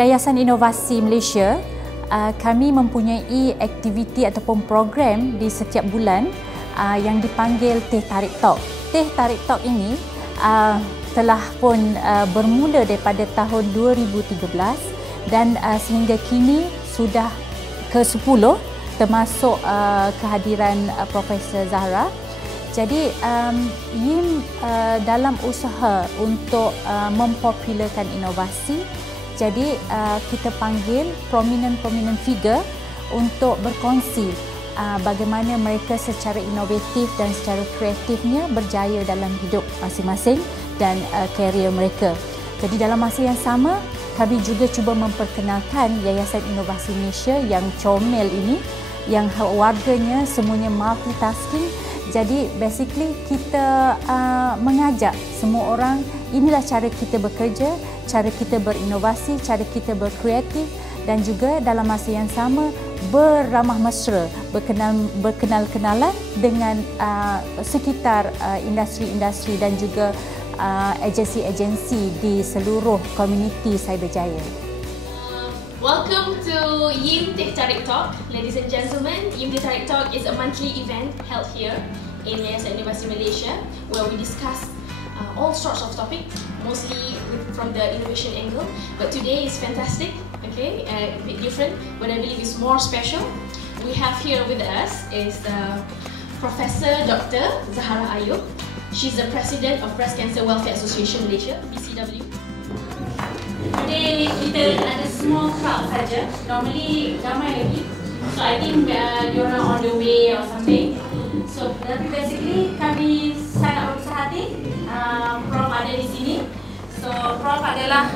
Yayasan Inovasi Malaysia, kami mempunyai aktiviti ataupun program di setiap bulan yang dipanggil Teh Tarik Talk. Teh Tarik Talk ini telah pun bermula daripada tahun 2013 dan sehingga kini sudah ke-10 termasuk kehadiran Profesor Zaharah. Jadi Aiyub dalam usaha untuk mempopularkan inovasi, jadi kita panggil prominent figure untuk berkongsi bagaimana mereka secara inovatif dan secara kreatifnya berjaya dalam hidup masing-masing dan karier mereka. Jadi dalam masa yang sama, kami juga cuba memperkenalkan Yayasan Inovasi Malaysia yang comel ini, yang warganya semuanya multitasking. Jadi basically kita mengajak semua orang, inilah cara kita bekerja, cara kita berinovasi, cara kita berkreatif dan juga dalam masa yang sama beramah mesra, berkenal-kenalan dengan sekitar industri-industri dan juga agensi-agensi di seluruh komuniti Cyberjaya. Welcome to Aiyub Teh Tarik Talk, ladies and gentlemen. Aiyub Teh Tarik Talk is a monthly event held here in Yayasan Inovasi Malaysia, where we discuss all sorts of topics, mostly from the innovation angle. But today is fantastic, okay, a bit different. What I believe is more special. We have here with us is Professor Dr. Zaharah Aiyub. She's the President of Breast Cancer Welfare Association Malaysia, BCWA. Today kita ada small crowd saja. Normally ramai lagi. So I think diorang on the way or something. So tapi basically kami sangat berbesar hati. Prof ada di sini. So Prof adalah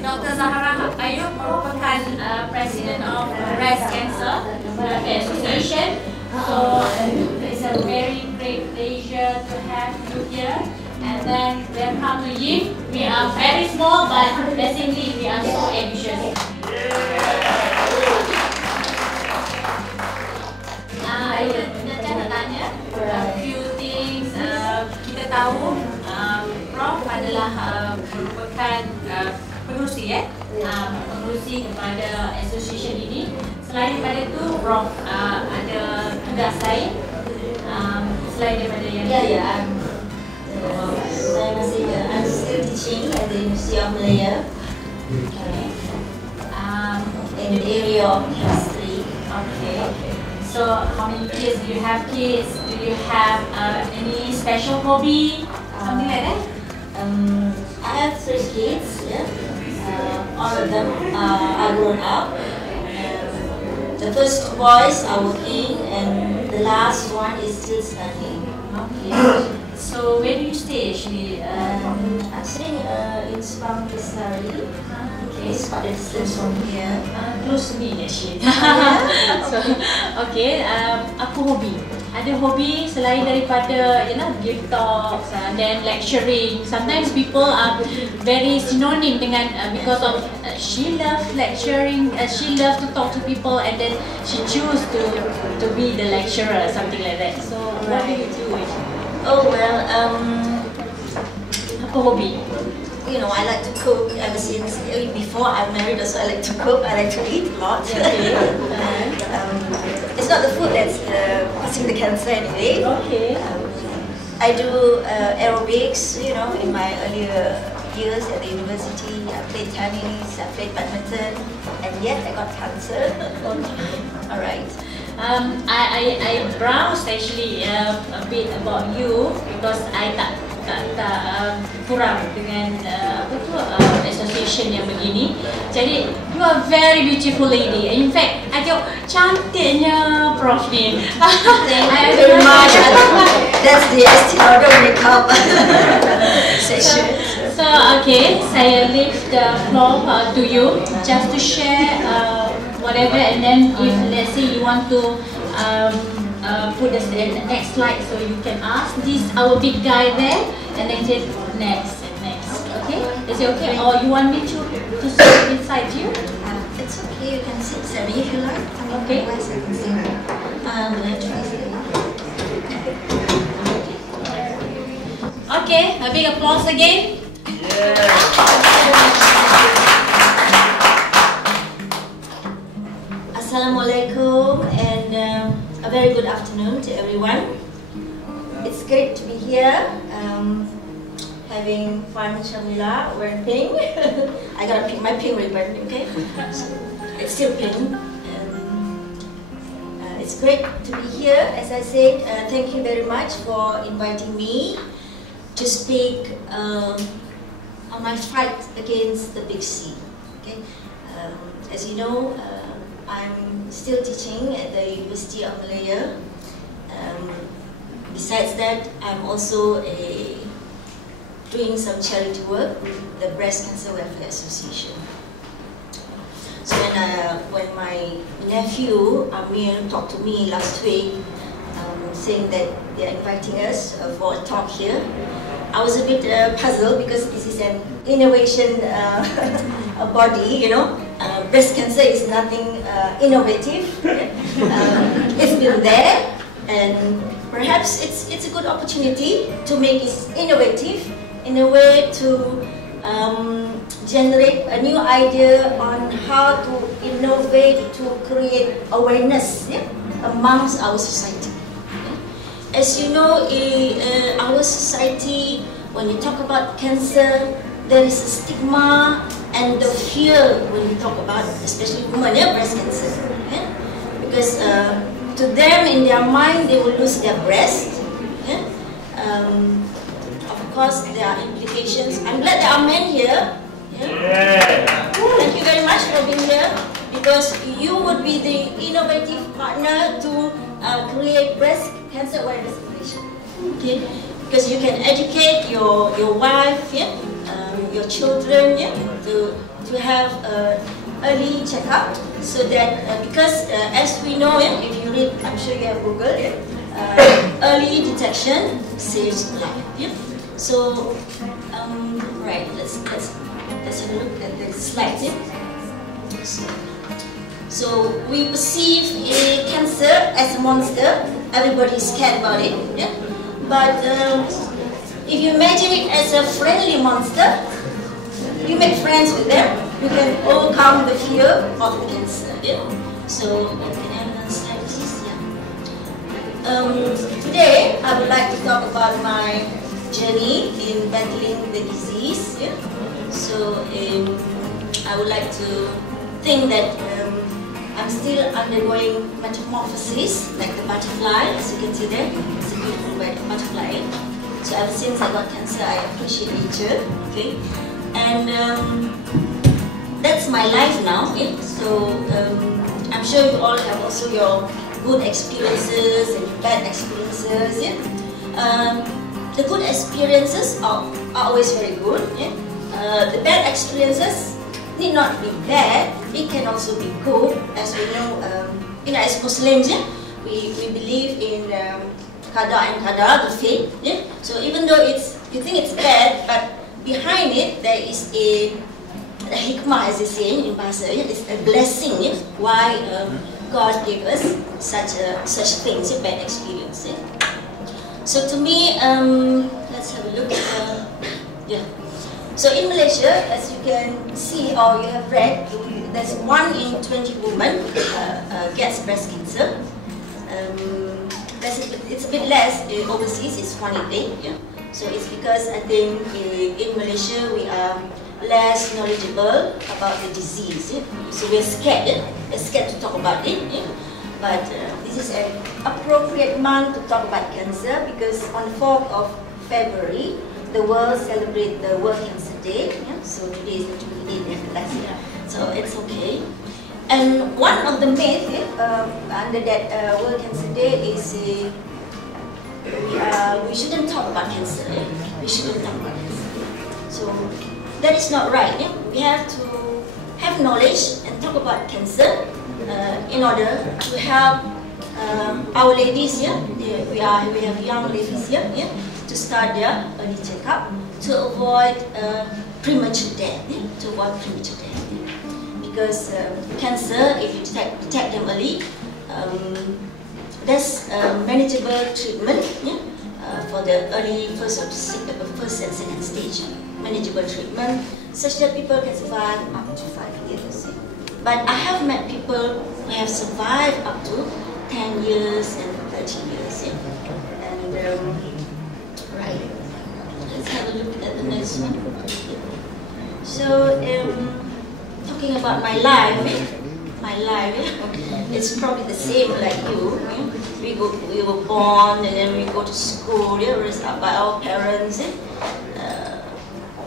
Dr. Zaharah Aiyub, merupakan President of Breast Cancer Welfare Association. So it's a very great pleasure to have you here. And then welcome to Aiyub. We are very small, but blessingly we are so ambitious. Kita nak tanya a few things. Kita tahu Prof adalah merupakan pengurusi pengurusi kepada association ini. Selain daripada itu, Prof ada tugas lain selain daripada yang saya masih I'm still teaching at the University of Malaysia. Okay. In the area of history. Okay. So how many kids do you have? Do you have any special hobby? Something like that? I have 3 kids. Yeah. All of them are grown up. The first 2 boys are working, and the last one is still studying. Okay. So where do you stay actually? I'm staying in Teh Tarik. Okay, it's quite a distance from here. Close to me actually. So, okay, apa hobi? Ada hobi selain daripada give talks and then lecturing. Sometimes people are very synonym dengan because of she loves lecturing, she loves to talk to people, and then she choose to be the lecturer, something like that. So what do you do actually? Oh well, apa hobi? You know, I like to cook ever since before I'm married. Also, I like to cook. I like to eat a lot. Okay. It's not the food that's causing the cancer anyway. Okay. I do aerobics. You know, in my earlier years at the university, I played tennis, I played badminton, and yet I got cancer. All right. I browsed actually a bit about you because I tak kurang dengan association yang begini. Jadi you are very beautiful lady. In fact, I tengok cantiknya Prof ni. Thank you very much. That's the Estee Lauder makeup session. So okay, saya leave the floor to you just to share whatever, and then if let's say you want to put the next slide, so you can ask this our big guy there, and then take next and next. Okay, is it okay? Or you want me to sit beside you? It's okay. You can sit, Sammy, if you like. Okay. Okay, a big applause again. Yeah. Assalamualaikum and a very good afternoon to everyone. It's great to be here, having fun, Shamila, wearing pink. I gotta pick my pink ribbon, okay? It's still pink. It's great to be here. As I said, thank you very much for inviting me to speak on my fight against the big C. Okay? As you know, I'm still teaching at the University of Malaysia. Besides that, I'm also doing some charity work with the Breast Cancer Welfare Association. So when my nephew Amir talked to me last week, saying that they're inviting us for a talk here, I was a bit puzzled because this is an innovation body, you know. Breast cancer is nothing innovative. It's been there, and perhaps it's a good opportunity to make it innovative in a way to generate a new idea on how to innovate to create awareness amongst our society. As you know, in our society, when you talk about cancer, there is a stigma and the fear when you talk about, especially women, breast cancer. Because to them, in their mind, they will lose their breast. Of course, there are implications. I'm glad there are men here. Thank you very much for being here, because you would be the innovative partner to create breast cancer awareness information. Okay? Because you can educate your wife, your children, to have early checkup, so that because as we know, if you read, I'm sure you have Google, early detection saves life. So right, let's have a look at the slides. So we perceive cancer as a monster. Everybody is scared about it. But if you imagine it as a friendly monster, you make friends with them, you can overcome the fear of cancer. So can I have another slide, please? Today I would like to talk about my journey in battling the disease. So I would like to think that I'm still undergoing metamorphosis, like the butterfly, as you can see there. It's a beautiful butterfly. So ever since I got cancer, I appreciate nature. Okay, and that's my life now. So I'm sure you all have also your good experiences and bad experiences. The good experiences are always very good. The bad experiences need not be bad, it can also be good. As we know, as Muslims, we believe in qada and qadar, the fate. So even though you think it's bad, but behind it there is a hikmah, as they say in Bahasa, it's a blessing. Why God gave us such things, bad experience. So to me, let's have a look at So in Malaysia, as you can see or you have read, there's 1 in 20 women gets breast cancer. It's a bit less overseas, it's 1 in 8. So it's because I think in Malaysia we are less knowledgeable about the disease. So we're scared to talk about it. But this is an appropriate month to talk about cancer, because on the 4th of February, the world celebrates the World Cancer Day. So today is the 28th last year. So it's okay. And one of the myths under that World Cancer Day is we shouldn't talk about cancer. We shouldn't talk about cancer. So that is not right. We have to have knowledge and talk about cancer in order to help our ladies here. We have young ladies here. To start their early checkup, to avoid premature death. Because cancer, if you detect them early, there's manageable treatment for the early first and second stage. Manageable treatment such that people can survive up to 5 years. But I have met people who have survived up to 10 years and 30 years. Yeah? And right, let's have a look at the next one. So talking about my life, it's probably the same like you. We were born and then we go to school, raised up by our parents.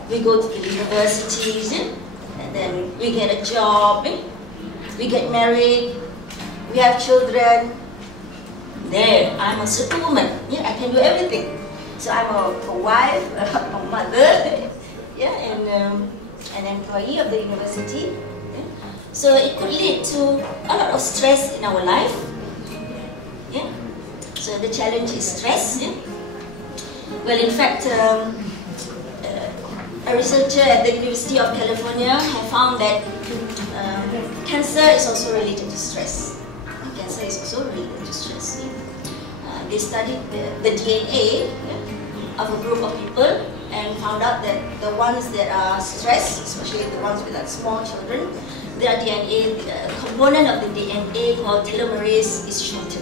We go to the universities, and then we get a job, we get married, we have children. There, I'm a superwoman. Yeah, I can do everything. So I'm a wife, a mother, and an employee of the university. So it could lead to a lot of stress in our life. Yeah. So the challenge is stress. Yeah. Well, in fact, a researcher at the University of California have found that cancer is also related to stress. Cancer is also related to stress. Yeah. They studied the DNA of a group of people and found out that the ones that are stressed, especially the ones with small children, their DNA, the component of the DNA called telomerase is shortened.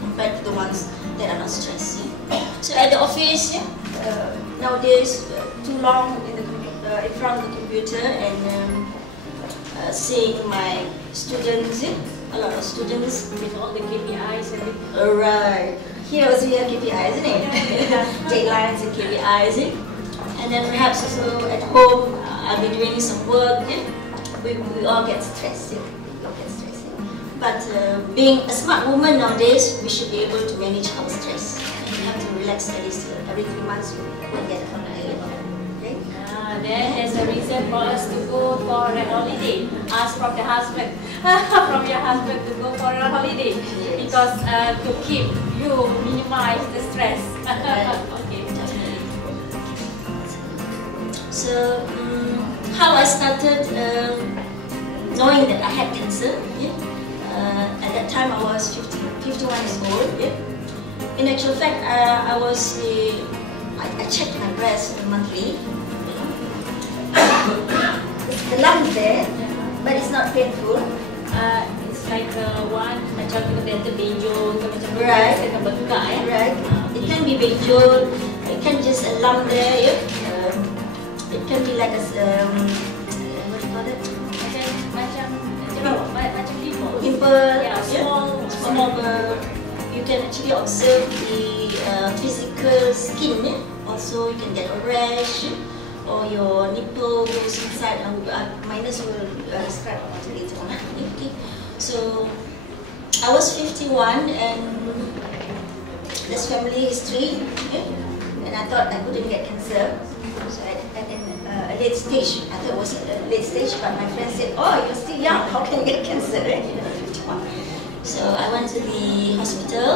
Compared to the ones that are not stressed. So at the office, nowadays, too long in front of the computer and seeing my students, a lot of students With all the KPIs and right. Here also we have KPIs, isn't it? Deadlines and KPIs. And then perhaps also at home, I'll be doing some work. We all get stressed. But being a smart woman nowadays, we should be able to manage our stress. We have to relax at least every 3 months. We get a holiday. Okay? Then there's a reason for us to go for a holiday. Ask from the husband, from your husband to go for a holiday, because to keep you minimize the stress. Okay. So how I started knowing that I had cancer. At that time I was 51 years old. In actual fact, I checked my breast monthly. The lump there, but it's not painful. It's like one macam kita kata benjol, macam right. Kita buka Right. It can be benjol. It can be just a lump there. It can be like a what do you call it? Macam pimple. Yeah, small. You can actually observe the physical skin. Also, you can get a rash, or your nipple goes inside. Minus will describe later on. Okay. So I was 51 and there's family history, and I thought I couldn't get cancer. So at a late stage, I thought it was a late stage, but my friend said, "Oh, you're still young. How can you get cancer?" So I went to the hospital,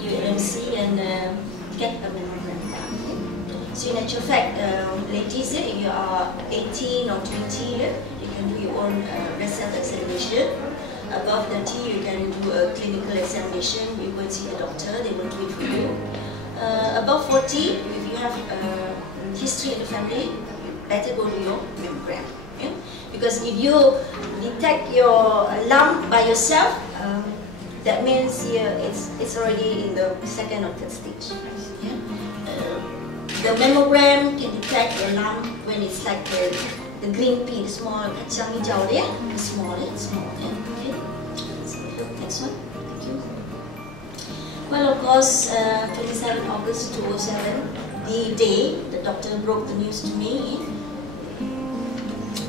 UMC, and get a mammogram done. So in actual fact, ladies, if you are 18 or 20, you can do your own breast cell examination. Above 30, you can do a clinical examination. You go and see a doctor, they will do it for you. Above 40, if you have history in the family, you better go to your mammogram. Because if you detect your lump by yourself, that means it's already in the second or third stage. The mammogram can detect your lump when it's like the green pea, the small kacang hijau there, small. Okay. So next one. Thank you. Well, of course, 27 August 2007, the day the doctor broke the news to me,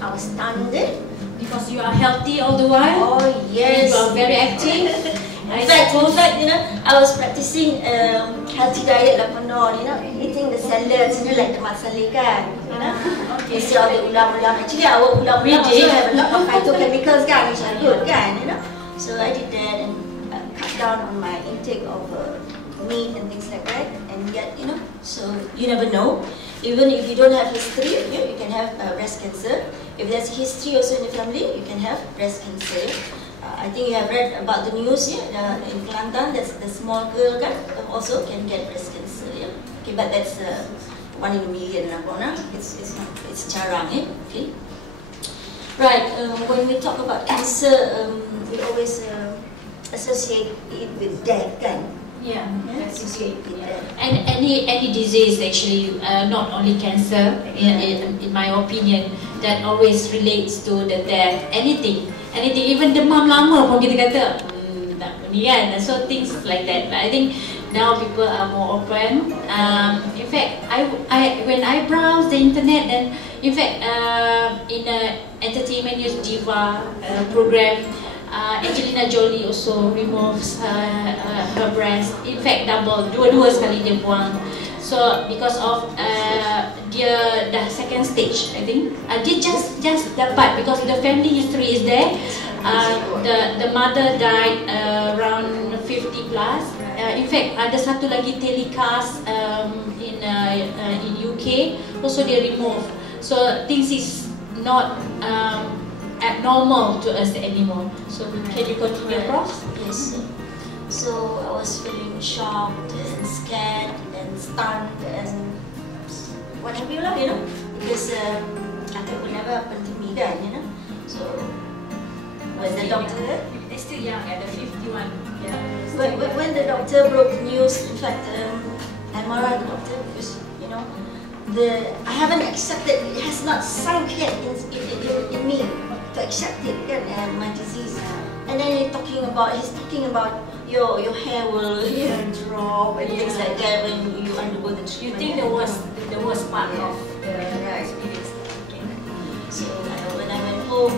I was stunned. Because you are healthy all the while. Oh yes. You are very active. In fact, I was practicing healthy diet like eating the salads, like the masala kan, Okay. instead of the ulam-ulam. Actually, our ulam-ulam also have a lot of phytochemicals kan, which are good kan, So I did that and cut down on my intake of meat and things like that, and yet, so you never know. Even if you don't have history, you can have breast cancer. If there's history also in the family, you can have breast cancer. I think you have read about the news in Kelantan. That's the small girl also can get breast cancer. Okay, but that's 1 in a million. It's jarang. Okay. Right. When we talk about cancer, we always associate it with death, kan? Yeah, that's associate with death. And any disease actually, not only cancer, in my opinion, that always relates to the death. Anything, even demam lama pun kita kata tak ni kan. So things like that. But I think now people are more open. In fact, when I browse the internet, then in fact in entertainment news diva program, Angelina Jolie also removes her breast. In fact, double, dua sekali dia buang. So because of dia dah second stage, I think dia just dapat because the family history is there. The mother died around 50 plus. In fact, ada satu lagi telecast in UK, also dia remove. So things is not abnormal to us anymore. So can you continue, Prof? Yes. So I was feeling shocked and scared and stunned and what have you, you know, because I thought it would never happen to me then, you know. So when the doctor, They're still young, at the 51. Yeah. when the doctor broke the news, in fact, I'm alright, doctor, because you know, I haven't accepted. It has not sunk yet in me to accept it, my disease. And then he's talking about your hair will drop and things like that when you undergo the treatment. You think the worst part of the right. experience? So when I went home,